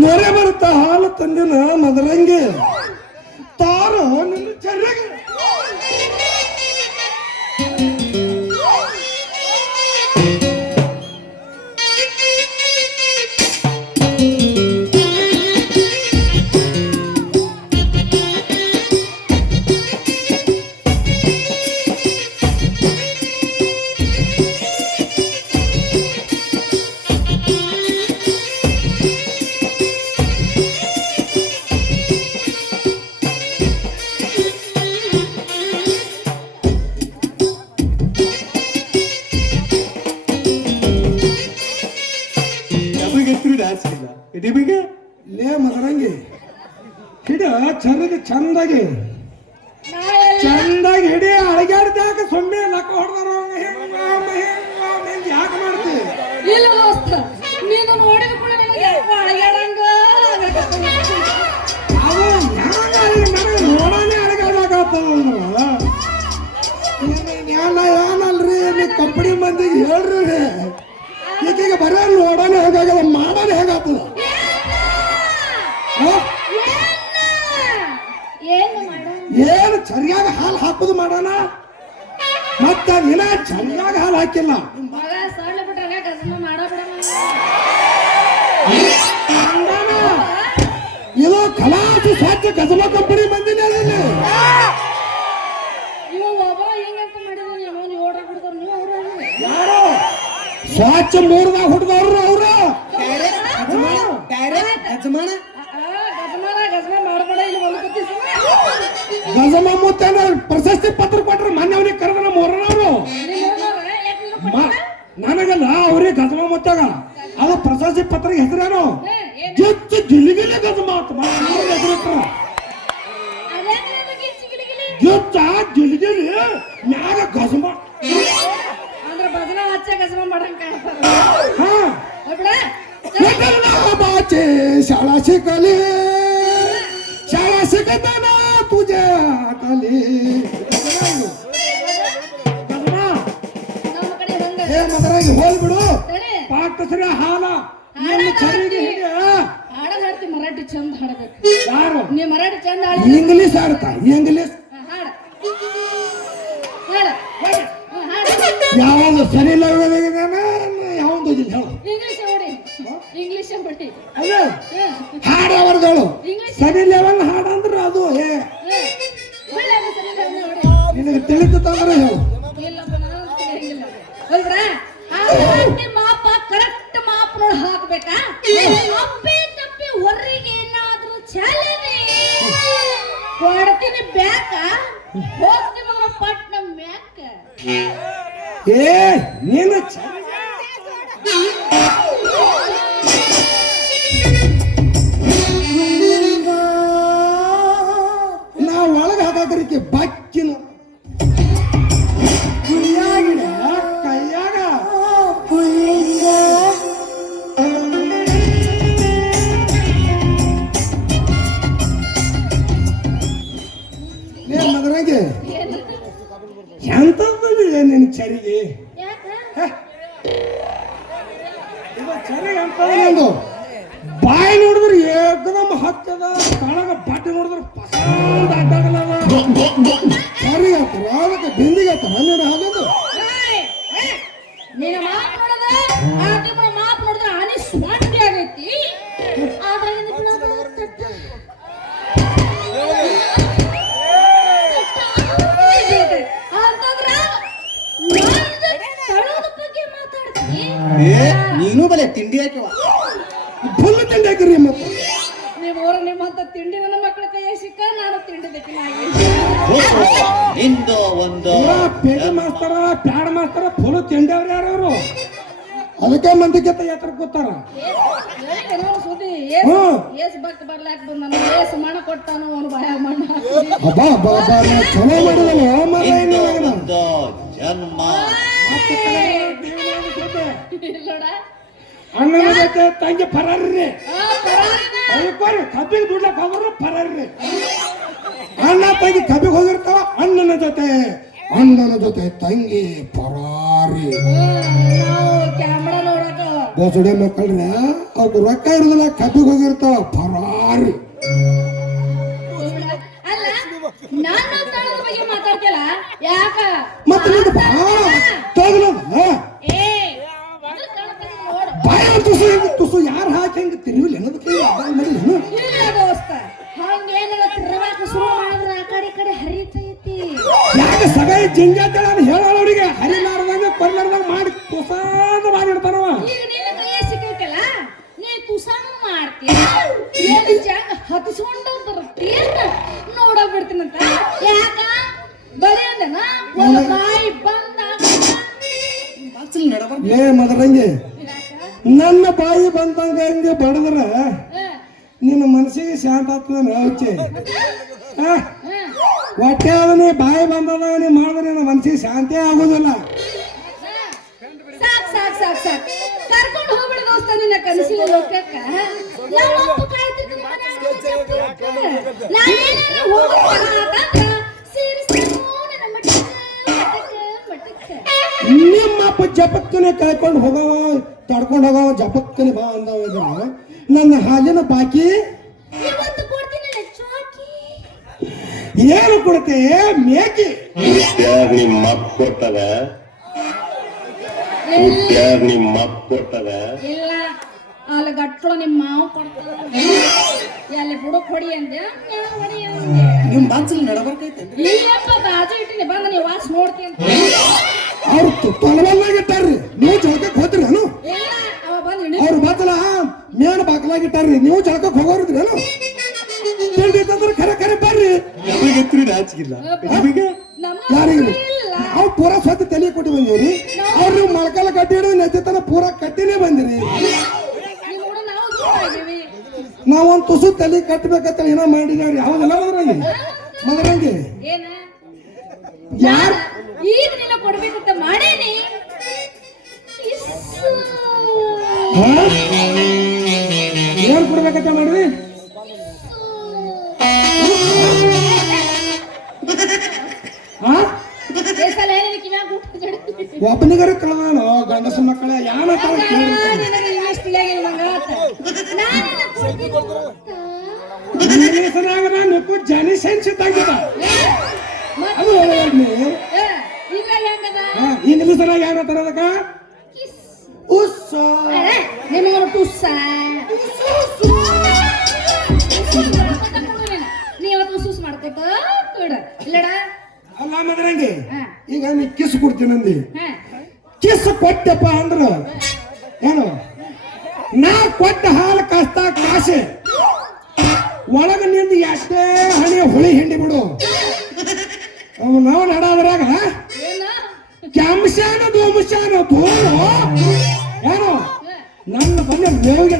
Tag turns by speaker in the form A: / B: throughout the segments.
A: ನೊರೆ ಬರುತ್ತ ಹಾಲು ತಂದಿನ ಮದರಂಗಿ. ತಾರು ನಿನ್ನ ಚರ್ಯಗೆ
B: ನಿಮಗೆ
A: ಲೇ ಮದರಂಗಿ ಹಿಡ ಚಂದಗೆ ಚಂದಾಗಿ. ಚಂದಾಗಿ ಹಿಡಿ ಅಳಗ್ಯಾಡ್ದಾಗ ಸೊಮ್ಮೆ ಲಕ್ಕ ಹೊಡೆದಾರ ಯಾಕೆ ಮಾಡ್ತಿ?
C: ಇಲ್ಲ ದೋಸ್ತ ನೀನು ನೋಡಿದ ಕೂಡ ನನಗೆ ಅಳಗ್ಯಾಡಂಗ
A: ನೋಡಾನೆ ಏನ ಏನಲ್ರಿ? ನೀ ಕಂಪನಿ ಮಂದಿಗೆ ಹೇಳ್ರಿ. ಈಗೀಗ ಬರೋ ನೋಡೋಣ ಹೇಗಾಗಲ್ಲ ಮಾಡೋಣ ಹೇಗಾಗ್ತದ? ಸರಿಯಾಗಿ ಹಾಲು ಹಾಕೋದು ಮಾಡೋಣ? ಮತ್ತ ದಿನ ಸರಿಯಾಗಿ ಹಾಲು ಹಾಕಿಲ್ಲ. ಇದು ಕಲಾಸಿ ಸ್ವಚ್ಛ ಗಜಮ ಕಂಪನಿ
C: ನೀವು ಅವ್ರು
A: ಯಾರು? ಸ್ವಚ್ಛ ಮೂರ್ದಾಗ ಹುಟ್ಟಿದವ್ರು ಅವ್ರು.
B: ಯಜಮಾನ?
A: ನಜಮಾಮುತ್ತೇನ ಪ್ರಶಸ್ತಿ ಪತ್ರ ಕೊಟ್ರೆ ಮೊನ್ನೆ ಅವ್ರಿಗೆ ಕರೆದ ನಮ್ಮ ಹೊರನವರು ನನಗಲ್ಲ ಅವ್ರಿಗೆ ಗಜಮ ಮುತ್ತಾಗ. ಅದು ಪ್ರಶಸ್ತಿ ಪತ್ರ ಹೆಸರೇನು ಗಿಚ್ಚು ಗಿಲಿಗಿಲಿ ಗಜಮ ಗಿಚ್ಚ ಗಿಲಿಗಿಲಿ? ಮ್ಯಾಗ ಗಜಮ
C: ಅಂದ್ರೆ ಭಜನ ಹಚ್ಚೆ ಗಜಮ ಮಾಡಂಗ
A: ಹಾ. ಬಾಚೆ ಶಾಲಾ ಶಿಕಲಿ तुझ्या खाली
C: ನಮ್ಮ ಕಡೆ ಹಂಗ
A: हे ಮದರಾಗಿ ಹೋಗ್ಬಿಡು
C: ತಡಿ
A: ಪಾಠ ಸರಿ ಹಾಲ ನಿನ್ನ ಚರಿಗೆ ಹಿಡಿ.
C: ಹಾಡದ್ ಹಾಡ್ತಿ ಮರಾಠಿ ಚಂದ ಹಾಡಬೇಕು
A: ಯಾರು
C: ನೀ ಮರಾಠಿ ಚಂದ ಹಾಡಿ
A: ಇಂಗ್ಲಿಷ್ ಆಡ್ತಾ ಇಂಗ್ಲಿಷ್
C: ಹಾಡ ಹಾಡ ಹಾಡ ಹಾಡ
A: ಯಾವ್ದು ಸರಿ ಇಲ್ಲ ಯಾವ್ದು ಇದಿಲ್ಲ ಹೇಳು
C: ಇಂಗ್ಲಿಷ್ ನೋಡಿ ಇಂಗ್ಲಿಷ್ ಬಿಟ್ಟಿ
A: ಅಲ್ಲ ಹಾಡು ಅವ್ರದಳು
C: ಇಂಗ್ಲಿಷ್
A: ಸರಿ ಲೆವೆಲ್ ಹಾಡು ಅಂದ್ರೆ ಅದು ಏ
C: ಕೊಡ್ತೀನಿ ಬ್ಯಾಕ? ಹೋಗ್ತೀನಿ ಮಗನ ಪಟ್ನ ಮ್ಯಾಕ.
A: ಏ ನೀನು ಫುಲ್ ತಿಂಡಿ ಹಾಕಿರಿ
C: ನಿಮ್ಮ ಊರ ನಿಮ್ಮಂತ ತಿಂಡಿ ನನ್ನ ಮಕ್ಕಳ ಕೈಯಾಗ ಸಿಕ್ಕ ನಾನು ತಿಂಡಿ
B: ನಿಂದು ಒಂದು
A: ಪೇಟ ಮಾಸ್ತರ ಪ್ಯಾಡ ಮಾಸ್ತರ ಫುಲ್ ತಿಂಡಿ ಅವ್ರು? ಯಾರವರು ಅದಕ್ಕೆ ಮಂದಿ ಜೊತೆ ಯಾತ್ರ ಕೂತಾರ
C: ಸುದ್ದಿ. ಏಸ್ ಭಕ್ತ ಬರ್ಲಾಕ ಬಂದ ಏಸ್ ಮಣ ಕೊಡ್ತಾನ ಅವನು ಬಾಯಾಗ ಮಣ್ಣ
A: ಅಬ್ಬಾ ಅಬ್ಬಾ ಅಬ್ಬಾ ನಾ ಚಲೋ ಮಾಡಿದಲ್ಲ ಮರ
B: ನಿಂದು ಒಂದು ಜನ್ಮ.
A: ಅಣ್ಣನ ಜೊತೆ ತಂಗಿ ಪರಾರ್ರಿ. ಅಯ್ಯಕ್ಕೋರಿ ಕಬ್ಬಿಗೆ ದುಡ್ಲಕ್ ಹೋದ್ರು ಪರಾರ್ರಿ. ಅಣ್ಣ ತಂಗಿ ಕಬ್ಬಿಗೆ ಹೋಗಿರ್ತಾವ ಅಣ್ಣನ ಜೊತೆ. ಅಣ್ಣನ ಜೊತೆ ತಂಗಿ ಪರಾರಿ. ಬೋಸುಡೆ ಮಕ್ಕಳ್ರೆ ಅವ್ರು ರೊಕ್ಕ ಇರೋದಿಲ್ಲ ಕಬ್ಬಿಗೆ ಹೋಗಿರ್ತಾವ ಪರಾರಿ. ಮತ್ತೆ ನಿಂದು ಭಾಳ ತೋಗಲದ
C: ಏ ಅದು ತಳದ ನೋಡು
A: ಬಾಯ ತುಸು ಹೆಂಗ ತುಸು ಯಾರು ಹಾಕಿ ಹೆಂಗ ಹಚ್ಚಿ ಹೊಟ್ಟೆ ಅವನಿ ಬಾಯಿ ಬಂದದ ನೀ ಮಾಡಿದ್ರೆ ನನ್ನ ಮನಸ್ಸಿಗೆ ಶಾಂತಿ ಆಗೋದಿಲ್ಲ.
C: ಸಾಕ್ ಸಾಕ್ ಸಾಕ್ ಕರ್ಕೊಂಡು ಹೋಗ್ಬಿಡ ದೋಸ್ತ ನಿನ್ನ ಕನಸಿನ ಲೋಕಕ್ಕ. ನಾನೇನಾರ.
A: ನಿಮ್ಮಪ್ಪ ಜಪಕ್ಕನೆ ಕಳ್ಕೊಂಡು ಹೋಗವ ತಡ್ಕೊಂಡು ಹೋಗವ ಜಪಕ್ಕನೆ ಬಾ ಅಂದವ ಇದ್ರ ನನ್ನ ಹಾಲಿನ ಬಾಕಿ ಏನು ಕೊಡುತ್ತೆ ಏ
D: ಮೇಕೆ. ನಿಮ್ಮ ಅಪ್ಪ ಕೊಟ್ಟದ ನಿಮ್ಮ ಅಪ್ಪ ಕೊಟ್ಟದ
C: ಇಲ್ಲ. ಅಲ್ಲಿ ಗಟ್ಲು ನಿಮ್ಮ ಮಾವು ಕೊಡ್ತಾನೆ. ಅಲ್ಲಿ ಬುಡಕ್ ಹೊಡಿ ಅಂದೆ. ಹೊಡಿ ಅಂದೆ.
B: ನಿಮ್ ಬಾಚಲ್ ನಡಬರ್ಕೈತೆ
C: ಇಲ್ಲಪ್ಪ ಬಾಜು ಇಟ್ಟಿನಿ. ಬಂದ ನೀವು ವಾಸ್ ನೋಡ್ತೀನಿ ಅಂತ.
A: ಅವ್ರು ತೊಲವಲ್ಲಾಗ ಇಟ್ಟಾರ್ರಿ ನೀವು ಜಳಕಕ್ಕೆ ಹೋದ್ರಿ ಏನು ಅವ್ರ ಬಾಕಲ ಮೇನ್ ಬಾಕಲಾಗಿಟ್ಟಾರ್ರಿ. ನೀವು ಜಳಕಕ್ಕೆ ಹೋಗೋರಿದ್ರಿ
B: ನಮಗೆತ್ರಿ ನಮಗೆ
A: ಯಾರಿಗೆ ನಾವು ಪೂರಾ ಸ್ವತ್ತು ತಲೆ ಕೊಟ್ಟು ಬಂದಿರಿ. ಅವ್ರು ನೀವು ಮೊಳಕಾಲ ಕಟ್ಟಿ ಹಿಡಿದು ನೆತ್ತಿತನ ಪೂರಾ ಕಟ್ಟಿನೇ ಬಂದಿರಿ. ನಾವೊಂದು ತುಸು ತಲೆ ಕಟ್ಟಬೇಕಂತ ಏನೋ ಮಾಡಿದ್ರಿ. ಹೌದಲ್ಲ ಮದರಂಗಿ? ಮದರಂಗಿ ಯಾರು?
C: ಕೊಡ್ಬೇಕಂತ ಮಾಡೇನಿ?
A: ಏನ್ ಕೊಡ್ಬೇಕಂತ ಮಾಡಿದ್ರಿ ಒಬ್ಬನಿಗರ ಕಳದಾನು ಗಂಡಸ ಮಕ್ಕಳ ಯಾನ? ಇಂಗ್ಲೀಷ್ನಾಗ ನಾನು ಜನಿ ಸೆನ್ಸ್ ಇದ್ದಂಗಿದ ಅದು ಇಂಗ್ಲೀಷ್ನಾಗ ಯಾರ ತರ ಅದಕ್ಕ?
C: ಕಿಸ್.
A: ಉಸ್ಸ.
C: ಅರೆ, ನಿಮ್ಮವ್ರು ಟುಸ್ಸ ನೀವು ಅವತ್ತು ಉಸೂಸ್. ಮಾಡ್ಕೊತ ಇಲ್ಲಡ?
A: ಅಲ್ಲ ಮದ್ರಂಗಿ. ಈಗ ನೀ ಕಿಸ್ ಕೊಡ್ತೀನಿ ಅಂದಿ. ಕಿಸ್ ಕೊಟ್ಟಪ್ಪ ಅಂದ್ರ. ಏನು? ನಾ ಕೊಟ್ಟ ಹಾಲು ಕಷ್ಟ ಕಾಸೆ. ಒಳಗ ನಿಂದು ಎಷ್ಟೇ ಹಣಿ ಹುಳಿ ಹಿಂಡಿ ಬಿಡು. ನಾವು ನಡಾದ್ರಾಗ
C: ಏನ?
A: ಧೂಮಶಾನ ಧೂಳು. ಏನು? ನನ್ನ ಬಂದ
C: ಬಂದು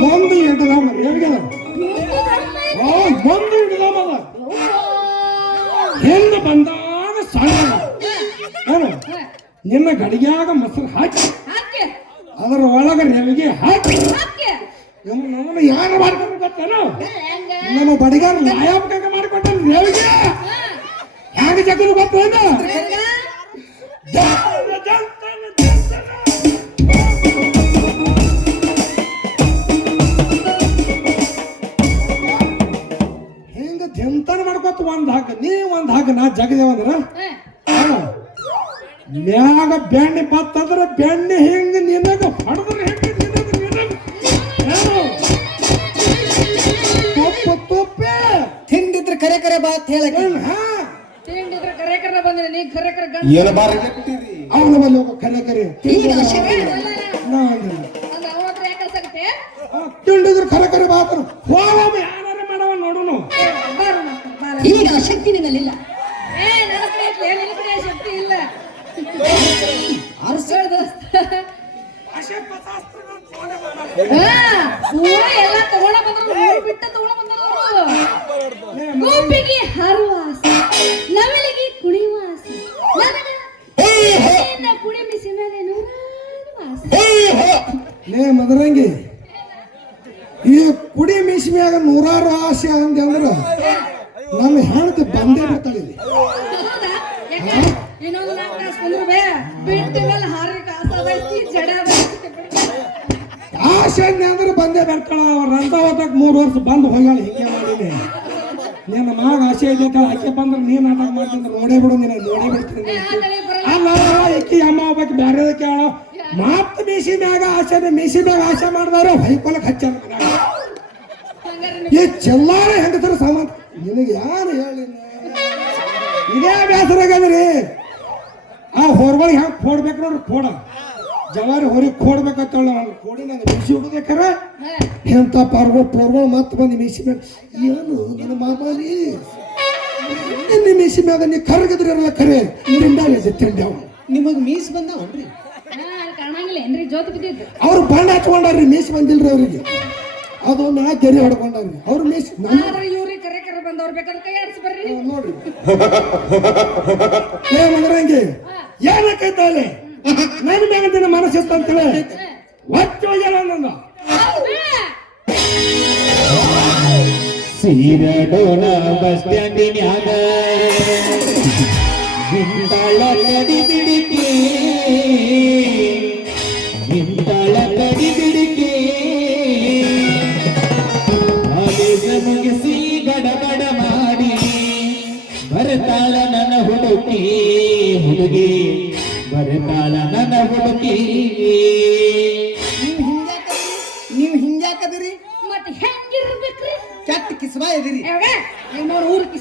A: ಮುಂದೆ
C: ಐತಿ.
A: ಓ ಮುಂದೆ ಹಿಡ್ದವ ಹಿಂದೆ ಬಂದಾಗ ಸಣ್ಣ ನಿನ್ನ ಗಡಿಗ್ಯಾಗ ಮೊಸರು ಹಾಕಿ.
C: ಹಾಕಿ.
A: ಅದರ ಒಳಗ ನೆಲಗಿ ಹಾಕಿ.
C: ಹಾಕ್ಯ
A: ನಮ್ಮನ್ನ ಯಾರು ಮಾಡ್ಕೊಂಡು ಗೊತ್ತೇನು?
C: ಹೆಂಗ?
A: ನಮ್ಮ ಬಡಿಗಾರ ನ್ಯಾಯಾಮಕ ಮಾಡಿಕೊಟ್ಟ
C: ಹಾ,
A: ಹ್ಯಾಂಗ ಜಗದು ಗೊತ್ತೇನು?
C: ಹೆಂಗ?
A: ದಿಂತನ ಮಾಡ್ಕೊತ ಒಂದ್ ಹಾಕ ನೀ ಒಂದ್ ಹಾಕ ನಾ ಜಗದೇವ ಅಂದ್ರ?
C: ಹಾ,
A: ಏನು? ಮ್ಯಾಗ ಬೆಣ್ಣೆ ಬತ್ತಂದ್ರ ಬೆಣ್ಣೆ ಹಿಂಗ ನಿನಗ ಹೊಡೆದ್ರ ಹೆಂಗ ನಿನಗ ನಿನಗ? ತೊಪ್ಪ ತುಪ್ಪ?
B: ತಿಂದಿದ್ರ ಕರೆ ಕರೆ ಬಾತ್ ಹೇಳಕ್ಕೆ.
A: ಏನ್ ಹಾ?
C: ತಿಂಡಿದ್ರ ಕರೆ ಕರೆ ಬಂದ್ರೆ ನೀ ಕರೆ ಕರೆ
B: ಏನು ಬಾರಗೆಟ್ಟಿರಿ
A: ಅವನ ಬಲ್ಲಿ ಹೋಗೋ ಕರೆ ಕರೆ. ನಾ ಅಂದಿಲ್ಲ. ಮದರಂಗಿ ಈ ಕುಡಿ ಮೀಸಿಮ್ಯಾಗ ನೂರಾರು ಆಸೆ ಅಂದೆ ಅಂದ್ರ ನಮ್ಮ ಹೆಣ್ತಿ ಬಂದೇ ಬರ್ತಾಳೆ ಇಲ್ಲಿ. ಆಸೆ ಅಂದ್ರೆ ಬಂದೇ ಬರ್ತಾಳ ಅವ್ರ ರಂತ ಓದಕ್ ಮೂರು ವರ್ಷ ಬಂದು ಹೋಗ್ಯಾಳ ಹಿಂಗೆ ಮಾಡಿದೆ ನಿನ್ನ ಮಗ ಆಸೆ ಇದೆ ಆಕೆ ಬಂದ್ರೆ ನೀ ನಾಟಕ ಮಾಡ್ತೀನಿ ನೋಡೇ ಬಿಡು ನೀನು ನೋಡೇ ಬಿಡ್ತೀನಿ. ಅಲ್ಲ ಈಕಿ ಅಮ್ಮ ಹೋಗ್ಬೇಕು ಬ್ಯಾರೆ ಕೇಳ ಮತ್ತ ಮೀಸಿ ಮ್ಯಾಗ ಆಸೆ ಮೀಸಿ ಮ್ಯಾಗ ಆಸೆ ಮಾಡಿದವ್ರೆ ಹೊಯ್ಕೊಲಕ್
C: ಹಚ್ಚ
A: ಈ ಚೆಲ್ಲಾರ ಹೆಂಗಸರು ಸಾಮಾನ್? ನಿನಗೆ ಯಾರು ಹೇಳಿ ಇದೇ ಬೇಸರ ಆಗ್ಯದ್ರಿ ಆ ಹೊರಗಳಿಗೆ ಹೆಂಗ್ ಕೊಡ್ಬೇಕು ನೋಡ್ರಿ ಕೊಡ ಜವಾರಿ ಹೊರಗೆ ಕೊಡ್ಬೇಕಂತ ನಾನು ಕೊಡಿ ನಂಗೆ ಮೀಸಿ ಹುಡುಗಬೇಕಾರ. ಎಂತ ಪಾರ್ಗಳು ಪೋರ್ಗಳು ಮತ್ತೆ ಬಂದು ಮೀಸಿ ಮ್ಯಾಗ. ಏನು ನನ್ನ ಮಾಮಾಲಿ? ನಿನ್ನ ಮೀಸಿ ಮ್ಯಾಗ ನೀ ಕರ್ಗದ್ರಲ್ಲ ಕರೆ. ಅವ
B: ನಿಮಗೆ ಮೀಸಿ ಮೀಸ್
C: ಬಂದಾವನ್ರಿ? ಅಲ್ಲಿ ಬಿದ್ದಿದ್ದು
A: ಅವ್ರು ಬಣ್ಣ ಹಾಕೊಂಡ್ರಿ ಮೀಸ್ ಬಂದಿಲ್ರಿ ಅವ್ರಿಗೆ. ಅದು ನಾ ಗೆರೆ ಹೊಡ್ಕೊಂಡಾರ್ರಿ. ಅವ್ರ ಮೀಸಿ
C: ಆದ್ರೆ ಕರೆ ಕರೆ ಬಂದವ್ರು ಬೇಕಾದ್ರೆ ಕೈ ಆಡಿಸಿ ಬರ್ರಿ.
A: ನೋಡ್ರಿ. ಏ ಮಗರಂಗಿ ನನ್ನ ಮ್ಯಾಗ ನಿನ್ನ ಮನಸ್ಸಿತ್ತು ಅಂತೇಳಿ ಹೋಗ್ಯಾಳ ನಂದ
E: ಸೀರಡೋಣ ಬಸ್ ಸ್ಟ್ಯಾಂಡಿನ್ಯಾಗ